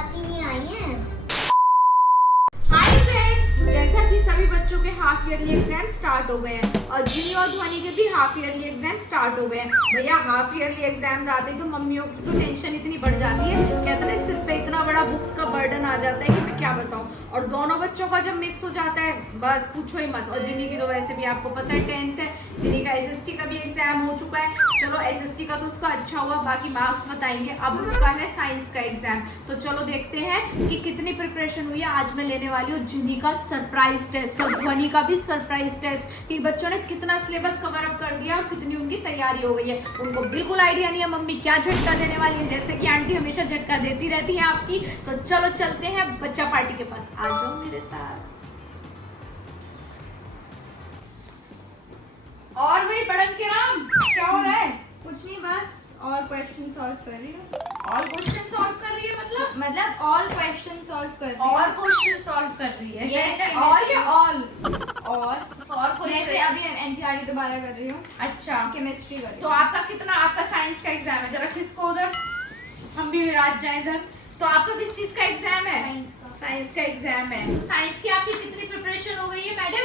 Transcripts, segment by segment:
बाकी नहीं आई है। हाय फ्रेंड्स, जैसा कि सभी बच्चों के हाफ ईयरली एग्जाम स्टार्ट हो गए हैं और जिनी और ध्वनि के भी हाफ ईयरली एग्जाम स्टार्ट हो गए हैं। भैया हाफ ईयरली एग्जाम्स आते ही तो मम्मियों की तो टेंशन इतनी बढ़ जाती है, कहते हैं सिर पे इतना बड़ा बुक्स का बर्डन आ जाता है कि मैं क्या बताऊं। और दोनों बच्चों का जब मिक्स हो जाता है बस पूछो ही मत। और जिनी की तो वैसे भी आपको पता है 10th है, जिनी का एसएसटी का भी एग्जाम हो चुका है। चलो एसएसटी का तो उसका अच्छा हुआ, बाकी मार्क्स बताएंगे। अब उसका है साइंस का एग्जाम, तो चलो देखते हैं कि कितनी प्रिपरेशन हुई है। आज मैं लेने वाली हूँ जिनी का सरप्राइज टेस्ट और ध्वनि का भी सरप्राइज टेस्ट कि बच्चों ने कितना सिलेबस कवर अप कर दिया और कितनी उनकी तैयारी हो गई है। उनको बिल्कुल आइडिया नहीं है मम्मी क्या झटका देने वाली है, जैसे कि आंटी हमेशा झटका देती रहती है आपकी। तो चलो चलते हैं बच्चा पार्टी के पास, आ जाओ मेरे साथ। और भाई बड़म के नाम क्या हो रहा है? कुछ नहीं, बस और क्वेश्चन सॉल्व कर रही हूँ। और क्वेश्चन सॉल्व कर रही है मतलब और क्वेश्चन सॉल्व कर रही हूँ। और क्वेश्चन सॉल्व कर रही है Yes, और या ऑल और कुछ जैसे अभी एनसीईआरटी दोबारा कर रही हूँ, अच्छा केमिस्ट्री कर रही तो हूँ। आपका कितना, आपका साइंस का एग्जाम है, जरा खिसको उधर, हम भी रात जाए इधर। तो आपका किस चीज का एग्जाम है? साइंस का एग्जाम है। तो साइंस की आपकी कितनी प्रिपरेशन हो गई है मैडम?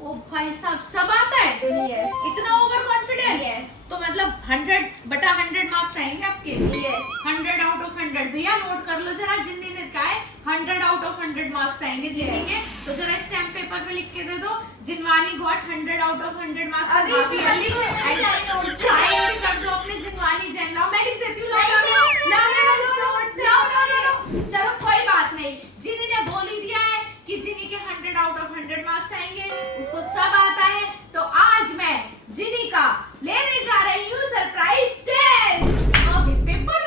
ओ भाई साहब सब आता है? Yes. इतना ओवर कॉन्फिडेंस? Yes. तो मतलब 100/100 मार्क्स आएंगे आपके? Yes. 100 out of 100। भैया नोट कर लो जरा, जिन्नी ने कहा है 100 आउट ऑफ 100 मार्क्स आएंगे जिन्नी के। तो जरा स्टैम्प पेपर पे लिख के दे दो, Jinvani got 100 out of 100 marks. अभी काफी साइन भी कर दो अपने जिनवानी जैन। लाओ मैं लिख देती हूँ। चलो कोई बात नहीं, जिन्नी ने बोल ही दिया है कि जिन्नी के 100 आउट ऑफ 100 मार्क्स आएंगे, उसको सब आता है। तो आज मैं जिन्नी का लेने जा रही हूँ सरप्राइज टेस्ट। अभी पेपर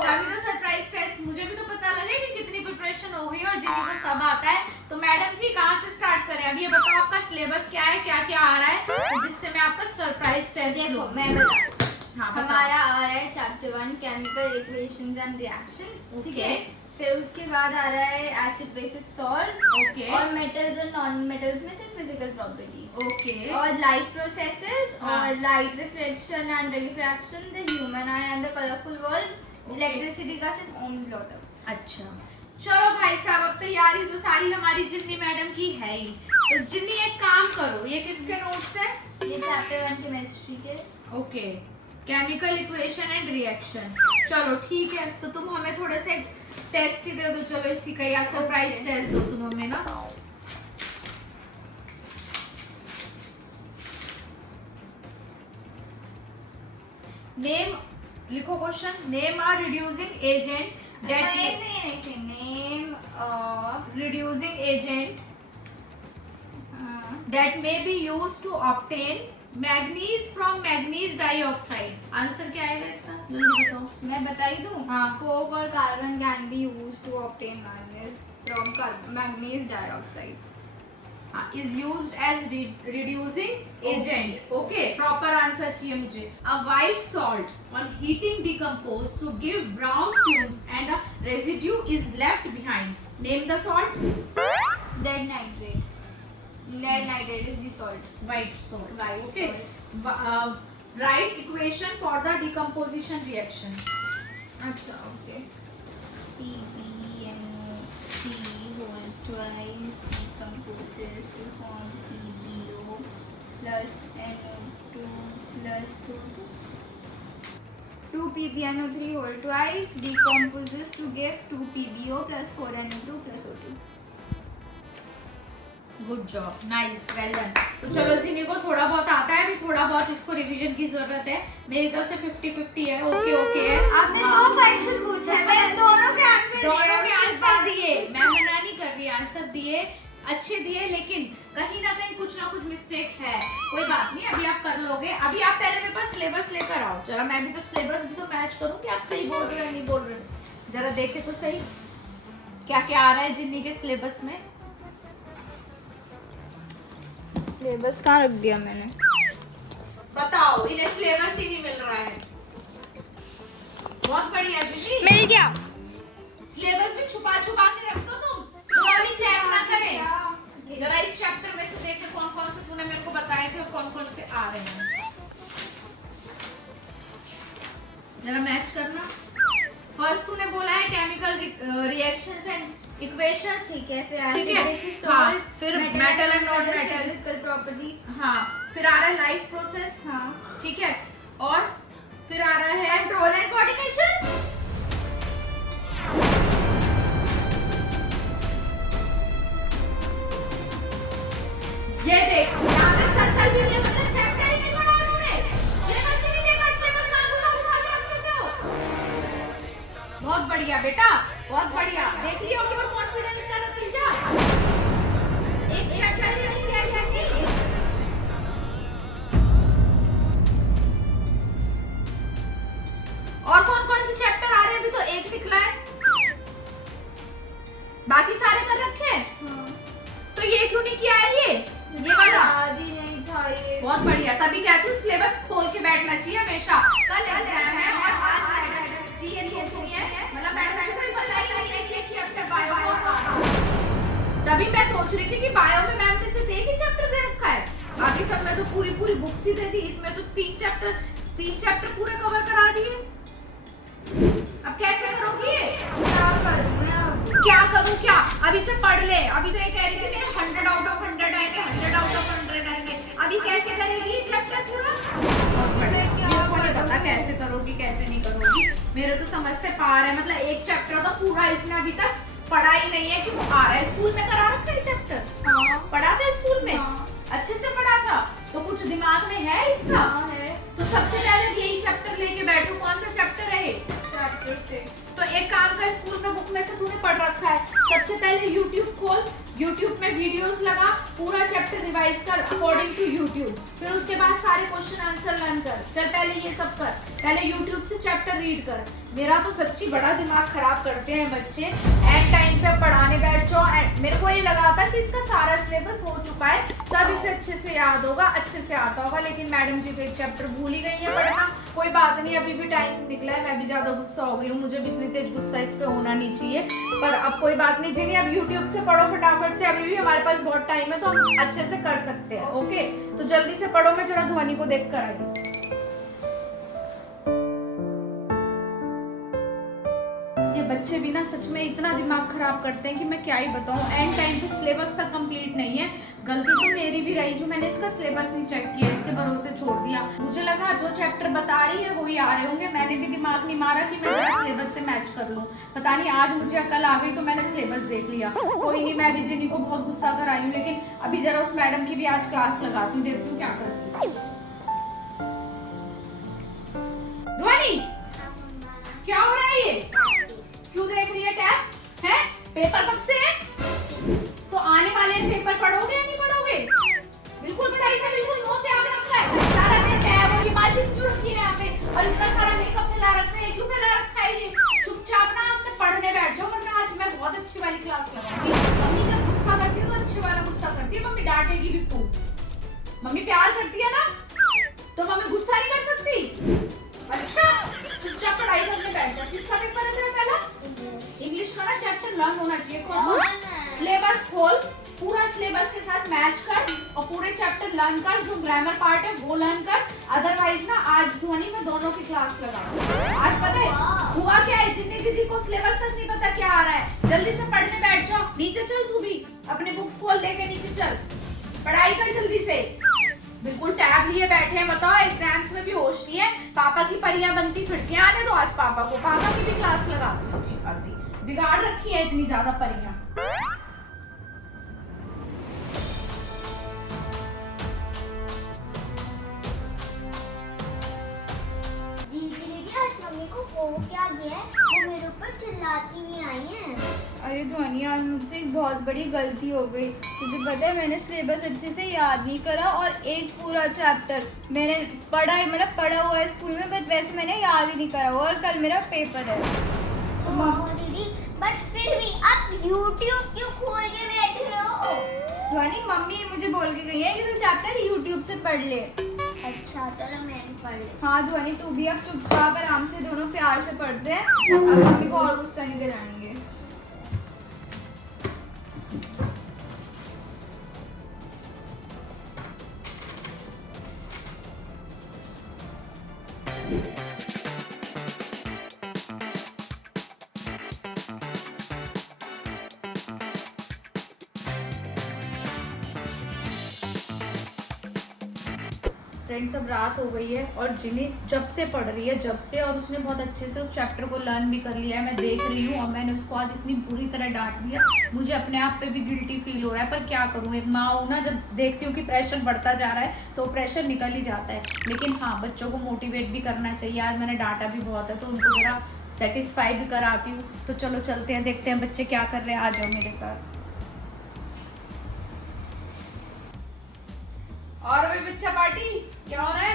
अभी तो सरप्राइज टेस्ट, मुझे भी तो पता लगे कि कितनी प्रिपरेशन हो गई और जिन्नी को सब आता है। तो मैडम जी कहाँ से स्टार्ट करें? अभी ये बताओ आपका सिलेबस क्या है, क्या क्या आ रहा है, तो जिससे मैं आपका सरप्राइज टेस्ट देखो मैं बता, हाँ हमारा आ रहा है chapter 1 chemical equations and reactions, ठीक है। फिर उसके बाद आ रहा है एसिड बेसिस सॉल्ट, ओके और मेटल्स और नॉन मेटल्स में सिर्फ फिजिकल प्रॉपर्टीज, ओके और लाइट प्रोसेसेस, हाँ. और light reflection and refraction, the human I and the colourful world, electricity का सिर्फ ओम लॉ तक। अच्छा चलो भाई साहब, अब तैयारी तो सारी हमारी जिन्नी मैडम की है ही। तो जिन्नी एक काम करो, ये किसके नोट्स है? ये चैप्टर 1 केमिस्ट्री के। Okay, chemical equation and reaction. चलो ठीक है, तो तुम हमें थोड़े से टेस्ट ही दे दो। चलो इसी का या सरप्राइज टेस्ट दो तुम हमें ना। नेम लिखो question. Name are reducing agent that name reducing agent that may be used to obtain manganese from manganese dioxide। Answer क्या आएगा इसका, जल्दी बताओ। मैं बताई दूं? हाँ। कोक और carbon can be used to obtain manganese from manganese dioxide. is used as reducing agent। okay, proper answer चाहिए मुझे। A white salt on heating decompose to give brown fumes and a residue is left behind। Name the salt। Lead nitrate. Lead nitrate is the salt. White salt। White okay salt. write equation for the decomposition reaction। अच्छा, okay. PbNO3 whole twice decomposes to form PbO plus NO2 plus O2. 2 PbNO3 whole twice decomposes to give 2 PbO plus 4 NO2 plus O2. Good job, nice, well done. तो चलो जिन्हीं को थोड़ा बहुत आता है, अभी थोड़ा बहुत इसको रिवीजन की जरूरत है। मेरी तरफ से 50-50 है। ओके ओके है। आपने 2 क्वेश्चन पूछे हैं, मैंने दोनों के आंसर दिए। मैं मना नहीं कर रही, आंसर दिए, अच्छे दिए, लेकिन कहीं ना कुछ मिस्टेक है। कोई बात नहीं, अभी आप कर लोगे। अभी आप पहले मेरे पास सिलेबस लेकर आओ जरा, मैं भी तो सिलेबस भी तो मैच करूं कि आप सही बोल रहे हो नहीं बोल रहे हो। जरा देखे तो सही क्या क्या आ रहा है जिन्नी के सिलेबस में। सिलेबस कहाँ रख दिया मैंने? बताओ, इन्हें सिलेबस ही नहीं मिल रहा है। बहुत बढ़िया दीदी, मिल गया। सिलेबस में छुपा के रख दो तुम, थोड़ी चेक ना करें। जरा इस चैप्टर में से देख ले कौन कौन से तूने मेरे को बताए थे और कौन कौन से आ रहे हैं। जरा मैच करना। फर्स्ट तूने बोला है केमिकल रिएक्शंस एंड इक्वेशंस, ठीक है, फिर ठीक है, acid, हाँ, salt, फिर metal and non metal, physical properties, हाँ, फिर आ रहा है लाइफ प्रोसेस, हाँ, ठीक है, और फिर आ रहा है कंट्रोल एंड कोऑर्डिनेशन। ये देख यहाँ पे सर्कल भी नहीं, मतलब चैप्टर ही नहीं पढ़ा उन्होंने, सिलेबस ही नहीं देखा, सिलेबस कहाँ घुसा घुसा के रख देते हो। बहुत बढ़िया बेटा, बहुत बढ़िया, देख रही हो ओवर कॉन्फिडेंस का नतीजा। एक चैप्टर ही नहीं किया जाती। और कौन कौन से चैप्टर आ रहे हैं? अभी तो एक निकला है, बाकी सारे कर रखे हैं। हाँ, तो ये क्यों नहीं किया है? ये वाला याद ही नहीं था ये। बहुत बढ़िया, तभी कहती हूँ सिलेबस खोल के बैठना चाहिए हमेशा। कल एग्जाम है और आज मैडम जी ये सोच रही है, मतलब मैडम जी को भी पता ही नहीं है कि एक चैप्टर बायो का आ रहा है। तभी मैं सोच रही थी कि बायो में मैम ने सिर्फ एक ही चैप्टर दे रखा है, बाकी सब में तो पूरी बुक्स ही दे दी, इसमें तो तीन चैप्टर पूरे कवर करा दिए। अब कैसे करोगी ये? क्या करूं मैं अब? क्या करूं क्या? अभी से पढ़ ले, अभी तो ये कह रही थी मेरे 100 आउट ऑफ 100 आएंगे, 100 आउट ऑफ 100 आएंगे। अभी कैसे करेगी ये चैप्टर पूरा? मेरे को नहीं पता कैसे करोगी कैसे नहीं करोगी, मेरे तो समझ से पार है। मतलब एक चैप्टर तो पूरा इसने अभी तक पढ़ा ही नहीं है कि वो आ रहा है। स्कूल में करा रखा है चैप्टर? हाँ, पढ़ा था स्कूल में? हाँ। अच्छे से पढ़ा था? तो कुछ दिमाग में है इसका? हाँ है, तो सबसे पहले यही चैप्टर लेके बैठो। कौन सा चैप्टर है ये? चैप्टर 6। तो एक काम कर, स्कूल में बुक में से तूने पढ़ रखा है, सबसे पहले YouTube खोल, YouTube में वीडियोस लगा, पूरा चैप्टर रिवाइज कर अकॉर्डिंग टू YouTube, फिर उसके बाद सारे क्वेश्चन आंसर लर्न कर। चल पहले ये सब कर, पहले YouTube से चैप्टर रीड कर। मेरा तो सच्ची बड़ा दिमाग खराब करते हैं बच्चे, एंड टाइम पे पढ़ाने बैठ जाओ। मेरे को ये लगा था कि इसका सारा सिलेबस हो चुका है, सब इसे अच्छे से याद होगा, अच्छे से आता होगा, लेकिन मैडम जी तो एक चैप्टर भूल ही गई है पढ़ना। कोई बात नहीं, अभी भी टाइम निकला है, मैं भी ज्यादा गुस्सा हो गई हूँ, मुझे भी इतनी तेज गुस्सा इस पे होना नहीं चाहिए, पर अब कोई बात नहीं। जिन्हें अब YouTube से पढ़ो फटाफट से, अभी भी हमारे पास बहुत टाइम है तो हम अच्छे से कर सकते हैं। ओके, तो जल्दी से पढ़ो, मैं जरा ध्वनि को देख कर आई। ये बच्चे भी ना सच में इतना दिमाग खराब करते हैं कि मैं क्या ही बताऊं। एंड टाइम पे सिलेबस तक कंप्लीट नहीं है, गलती तो मेरी भी रही जो मैंने इसका सिलेबस नहीं चेक किया, इसके भरोसे छोड़ दिया। मुझे लगा जो चैप्टर बता रही है वही आ रहे होंगे, मैंने भी दिमाग नहीं मारा कि मैं जरा सिलेबस से मैच कर लूं। पता नहीं आज मुझे अकल आ गई तो मैंने सिलेबस देख लिया। कोई नहीं, मैं भी जिनी को बहुत गुस्सा कर आई हूँ, लेकिन अभी जरा उस मैडम की भी आज क्लास लगाती हूँ, देखती हूँ क्या करती हूँ। ध्वनि, क्या हो रहा है ये? क्यों देख रही है टैब? हैं? पेपर कब से है? तो आने वाले पेपर पढ़ोगे या नहीं पढ़ोगे? बिल्कुल पढ़ाई से बिल्कुल नो त्याग रखा है। सारा दिन टैब और इमेजेस क्यों रखी है यहाँ पे? और इतना सारा मेकअप फैला रखा है, क्यों फैला रखा है ये? चुपचाप ना आज से पढ़ने बैठ जाओ, वरना आज मैं बहुत अच्छी वाली क्लास लगाऊंगी। मम्मी जब गुस्सा करती है तो अच्छे वाला गुस्सा करती है, मम्मी डांटेगी भी खूब। मम्मी प्यार करती है ना, तो मम्मी गुस्सा नहीं कर सकती? अच्छा, चुपचाप पढ़ाई करने बैठ जा। किसका पेपर है तेरा पहला? इंग्लिश का ना चैप्टर लर्न होना चाहिए। कौन? सिलेबस खोल, पूरा सिलेबस के साथ मैच कर और पूरे चैप्टर लर्न कर, जो ग्रामर पार्ट है वो लर्न कर। अदरवाइज ना आज ध्वनि में दोनों की क्लास लगा। आज पता है हुआ क्या है, जिन्नी दीदी को सिलेबस तक नहीं पता क्या आ रहा है। जल्दी से पढ़ने बैठ जाओ, नीचे चल, तू भी अपने बुक्स खोल लेके नीचे चल, पढ़ाई कर जल्दी से। बिल्कुल टैब लिए बैठे हैं, बताओ एग्जाम्स में भी होश नहीं है। पापा की परियां बनती फिरती हैं, आने दो आज पापा को, पापा की भी क्लास लगा दो अच्छी खासी। बिगाड़ रखी है इतनी ज्यादा परियां। दीदी आज मम्मी को हो क्या गया है, वो मेरे ऊपर चिल्लाती हुई आई हैं। अरे ध्वनि, आज मुझसे एक बहुत बड़ी गलती हो गई। तुझे पता है मैंने सिलेबस अच्छे से याद नहीं करा और एक पूरा चैप्टर मैंने पढ़ा है, मतलब पढ़ा हुआ है स्कूल में, बट वैसे मैंने याद ही नहीं करा हुआ, और कल मेरा पेपर है। तो दीदी बट फिर भी आप YouTube क्यों खोल के बैठे हो? ध्वनि, मम्मी मुझे बोल के गई है कि तू चैप्टर YouTube से पढ़ ले। अच्छा चलो मैं भी पढ़ लेती हाँ ध्वनि, तू भी अब चुपचाप आराम से दोनों प्यार से पढ़ते हैं, अब मम्मी को और गुस्सा नहीं दिलाएंगे। फ्रेंड्स अब रात हो गई है और जिनी जब से पढ़ रही है जब से, और उसने बहुत अच्छे से उस चैप्टर को लर्न भी कर लिया है, मैं देख रही हूँ। और मैंने उसको आज इतनी बुरी तरह डांट दिया, मुझे अपने आप पे भी गिल्टी फील हो रहा है, पर क्या करूँ, एक माँ हूँ ना, जब देखती हूँ कि प्रेशर बढ़ता जा रहा है तो प्रेशर निकल ही जाता है। लेकिन हाँ, बच्चों को मोटिवेट भी करना चाहिए। आज मैंने डांटा भी बहुत है तो उनको जरा सेटिस्फाई भी कराती हूँ। तो चलो चलते हैं, देखते हैं बच्चे क्या कर रहे हैं। आ जाओ मेरे साथ। और भाई बच्चा पार्टी क्या हो रहा है?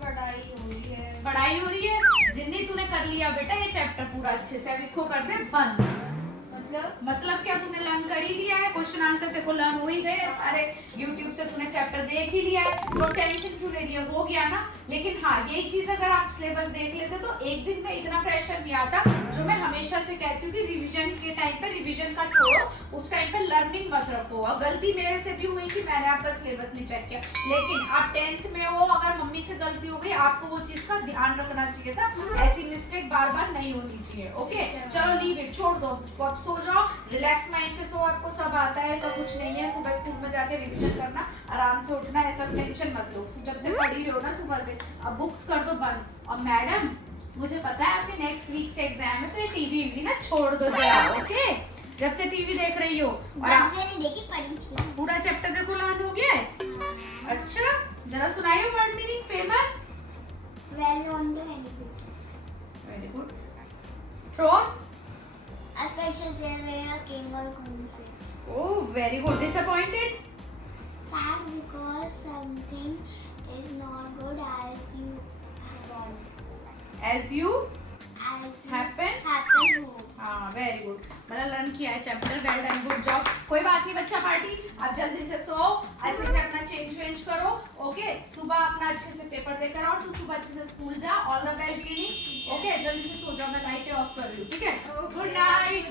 पढ़ाई हो रही है। पढ़ाई हो रही है। जिन्नी तूने कर लिया बेटा ये चैप्टर पूरा अच्छे से, अब इसको कर दे बंद। मतलब क्या, तूने लर्न कर ही लिया है, क्वेश्चन आंसर तेरे को लर्न हो ही गए सारे, YouTube से तूने चैप्टर देख ही लिया है, तो टेंशन क्यों ले रही है, हो गया ना। लेकिन हाँ, यही चीज अगर आप सिलेबस देख लेते तो एक दिन में इतना प्रेशर नहीं आता। जो मैं हमेशा से कहती हूँ कि रिवीजन के टाइम पे रिवीजन का छोड़ो, उस टाइम पे लर्निंग मत रखो। और गलती मेरे से भी हुई कि मैंने आपका सिलेबस नहीं चेक किया, लेकिन आप 10th में हो, अगर मम्मी से गलती हो गई, आपको वो चीज का ध्यान रखना चाहिए था। ऐसी मिस्टेक बार बार नहीं होनी चाहिए। ओके चलो लीव इट, छोड़ दो, आप सो जाओ, रिलैक्स माइंड से सो, आपको सब आता है, ऐसा कुछ नहीं है। सुबह स्कूल में जाके रिवीजन करना, आराम से उठना, ऐसा टेंशन मत लो। जब से पढ़ी हो ना सुबह से, अब बुक्स कर दो बंद। और मैडम, मुझे पता है आपके नेक्स्ट वीक से एग्जाम है, तो ये टीवी भी ना छोड़ दो जरा। ओके, जब से टीवी देख रही हो, जब से नहीं देखी, पढ़ी थी। पूरा चैप्टर देखो लर्न हो गया है। अच्छा, जरा सुनाइए word meaning famous. Well known to any book. Very good. Throne, A special chair where a king or queen sits. oh very good. Disappointed, Sad because something is not good as you want. as you As you happen. happen to. हाँ very good, मतलब learn किया है chapter, well done, good job. कोई बात नहीं बच्चा party, आप जल्दी से सो, अच्छे से अपना चेंज वेंज करो। ओके, सुबह अपना अच्छे से पेपर देकर आओ, तू सुबह अच्छे से स्कूल जा। All the best Ginny. Okay जल्दी से सो जाओ, मैं लाइटें ऑफ कर रही हूँ, ठीक है? Good night.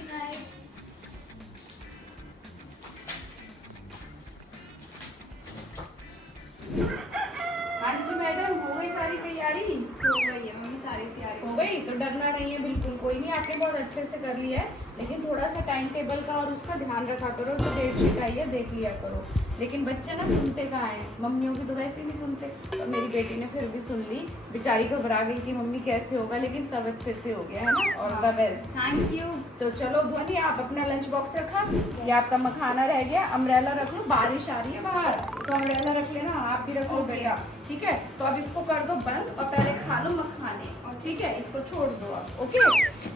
हाँ जी मैडम, हो गई सारी तैयारी? हो गई है मम्मी, सारी तैयारी हो गई तो डरना नहीं है बिल्कुल, कोई नहीं, आपने बहुत अच्छे से कर लिया है। लेकिन थोड़ा सा टाइम टेबल का और उसका ध्यान रखा करो, तो डेट शीट आई है देख लिया करो। लेकिन बच्चे ना सुनते कहाँ हैं, मम्मियों की तो वैसे ही नहीं सुनते। और मेरी बेटी ने फिर भी सुन ली, बेचारी घबरा गई कि मम्मी कैसे होगा, लेकिन सब अच्छे से हो गया है ना। All the best. Thank you. तो चलो ध्वनि, आप अपना लंच बॉक्स रखा, ये आपका मखाना रह गया, अम्ब्रेला रख लो, बारिश आ रही है बाहर तो अम्ब्रेला रख लेना, आप भी रख लो बेटा, ठीक है? तो अब इसको कर दो बंद और पहले खा लो मखाने, ठीक है? इसको छोड़ दो आप। ओके,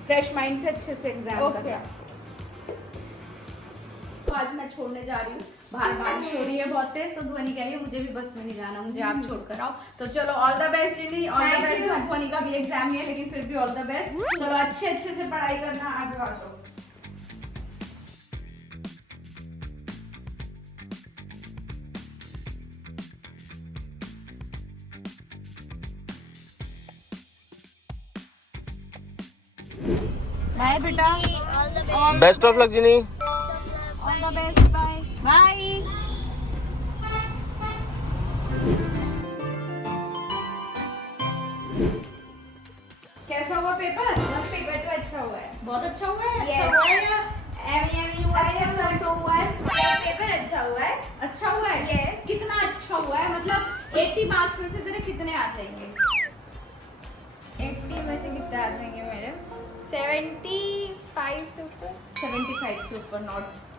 फ्रेश माइंड से अच्छे से एग्जाम करना। तो आज मैं छोड़ने जा रही हूँ, बाहर बारिश हो रही है बहुत तेज, तो ध्वनि कह रही है मुझे भी बस में नहीं जाना, मुझे आप छोड़ कर आओ। तो चलो all the best Ginny, all the best. ध्वनि का भी एग्जाम ही है, लेकिन फिर भी ऑल द बेस्ट। चलो अच्छे से पढ़ाई करना, आ जाओ। बाय बेटा, All the best. Best of luck Ginny. All the best, bye bye. कैसा हुआ पेपर? पेपर तो अच्छा हुआ है। बहुत अच्छा हुआ है। Yes. अच्छा हुआ है या एम हुआ है या अच्छा सो हुआ है? पेपर अच्छा हुआ है। अच्छा हुआ है। Yes. कितना अच्छा हुआ है, मतलब 80 मार्क्स में से तेरे कितने आ जाएंगे? 80 में से कितने आ जाएंगे मेरे? 75 से ऊपर। 75 से ऊपर,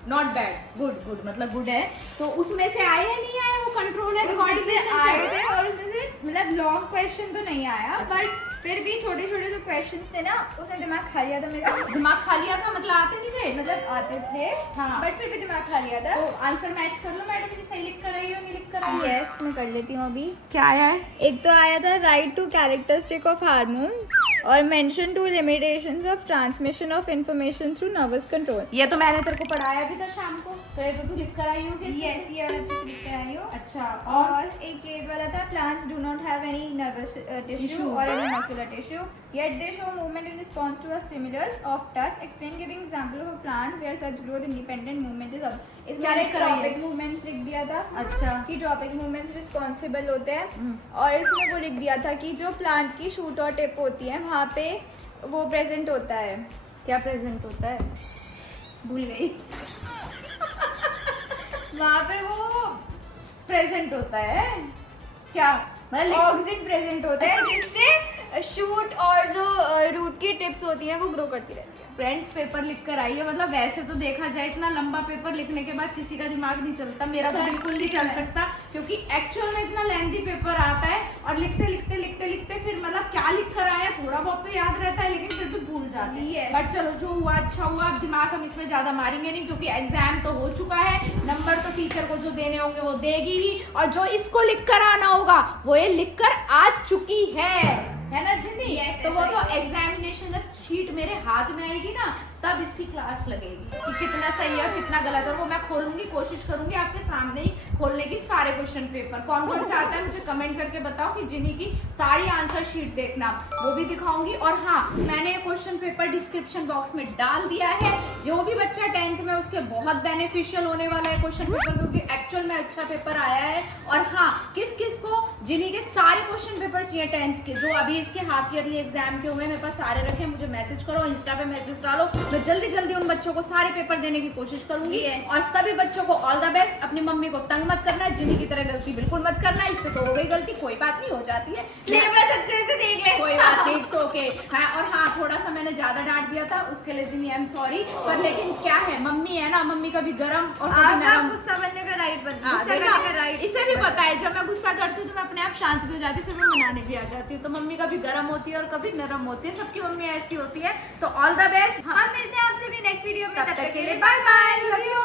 नॉट बैड, गुड, मतलब गुड है। तो उसमें से आए या नहीं आए वो कंट्रोल एंड कोऑर्डिनेशन आए से? थे, और उसमें से मतलब लॉन्ग क्वेश्चन तो नहीं आया, अच्छा। बट फिर भी छोटे छोटे जो क्वेश्चन थे ना, उसने दिमाग खा लिया था मेरा। दिमाग खा लिया था मतलब आते नहीं थे? मतलब आते थे, हाँ। बट फिर भी दिमाग खा लिया था। तो आंसर मैच कर लो मैडम जी, सही लिख कर रही हो नहीं लिख कर रही हो? यस, मैं कर लेती हूँ अभी। क्या आया है? एक तो आया था write two characteristic of hormone और mention two limitations of transmission of information through nervous control. ये तो मैंने तेरे को पढ़ाया भी था शाम को, तो ये तो तू लिख कर आई होगी। यस, ये वाला अच्छे से लिख के आई हूँ। अच्छा, और एक ये वाला था plants do not have any nervous tissue और any muscular tissue yet they show movement in response to a stimulus of touch. Explain giving example of a plant where such growth independent movement is अब क्या लिख कर आई है? Topic movements लिख दिया था। अच्छा। कि टॉपिक मूवमेंट्स रिस्पॉन्सिबल होते हैं, और इसमें वो लिख दिया था कि जो प्लांट की शूट और टिप होती है वहाँ पे वो प्रेजेंट होता है। क्या प्रेजेंट होता है? भूल गई। वहाँ पे वो प्रेजेंट होता है, क्या मतलब ऑक्सीजन प्रेजेंट होता है जिससे शूट और जो रूट की टिप्स होती हैं वो ग्रो करती रहती है। फ्रेंड्स पेपर लिख कर आई है, मतलब वैसे तो देखा जाए इतना लंबा पेपर लिखने के बाद किसी का दिमाग नहीं चलता, मेरा तो बिल्कुल नहीं चल सकता, क्योंकि एक्चुअल में इतना लेंथी पेपर आता है और लिखते लिखते लिखते लिखते फिर मतलब क्या लिख कर आया थोड़ा बहुत तो याद रहता है, लेकिन फिर भी भूल जाते हैं। बट चलो जो हुआ अच्छा हुआ, अब दिमाग हम इसमें ज्यादा मारेंगे नहीं, क्योंकि एग्जाम तो हो चुका है, नंबर तो टीचर को जो देने होंगे वो देगी ही, और जो इसको लिख कर आना होगा वो ये लिख कर आ चुकी है ना जिंदी? तो वो तो एग्जामिनेशन जब शीट मेरे हाथ में आएगी ना तब इसकी क्लास लगेगी कि कितना सही है कितना गलत है, और वो मैं खोलूंगी, कोशिश करूंगी आपके सामने ही खोलने की सारे क्वेश्चन पेपर। कौन कौन चाहता है मुझे कमेंट करके बताओ कि जिन्हीं की सारी आंसर शीट देखना, वो भी दिखाऊंगी। और हाँ, मैंने क्वेश्चन पेपर डिस्क्रिप्शन बॉक्स में डाल दिया है, जो भी बच्चा 10th में उसके बहुत बेनिफिशियल होने वाला है क्वेश्चन पेपर, क्योंकि एक्चुअल में अच्छा पेपर आया है। और हाँ, किस किस को जिन्हीं के सारे क्वेश्चन पेपर चाहिए 10th के, जो अभी इसके हाफ ईयरली एग्जाम के हुए मेरे पास सारे रखे, मुझे मैसेज करो, इंस्टा पे मैसेज डालो, मैं जल्दी जल्दी उन बच्चों को सारे पेपर देने की कोशिश करूंगी। और सभी बच्चों को ऑल द बेस्ट। अपनी मम्मी को तंग मत करना, जिन्हीं की तरह गलती बिल्कुल मत करना, इससे तो हो गई गलती, कोई बात नहीं, हो जाती है, सिलेबस अच्छे से देख ले, कोई बात नहीं, इट्स ओके। हाँ, और हाँ, थोड़ा सा मैंने ज्यादा डांट दिया था उसके लिए जिन्हीं आई एम सॉरी, पर लेकिन क्या है, मम्मी है ना, मम्मी कभी गरम और कभी नरम। गुस्सा बनने का राइट बनता हाँ, है, देखा, राइट, इसे भी पता है जब मैं गुस्सा करती हूँ तो मैं अपने आप शांत भी हो जाती हूँ, फिर मैं मनाने भी आ जाती हूँ। तो मम्मी कभी गर्म होती है और कभी नरम होती है, सबकी मम्मी ऐसी होती है। तो ऑल द बेस्ट, हम मिलते हैं आपसे अपनी नेक्स्ट वीडियो में, तब तक के लिए बाय बाय, लव यू।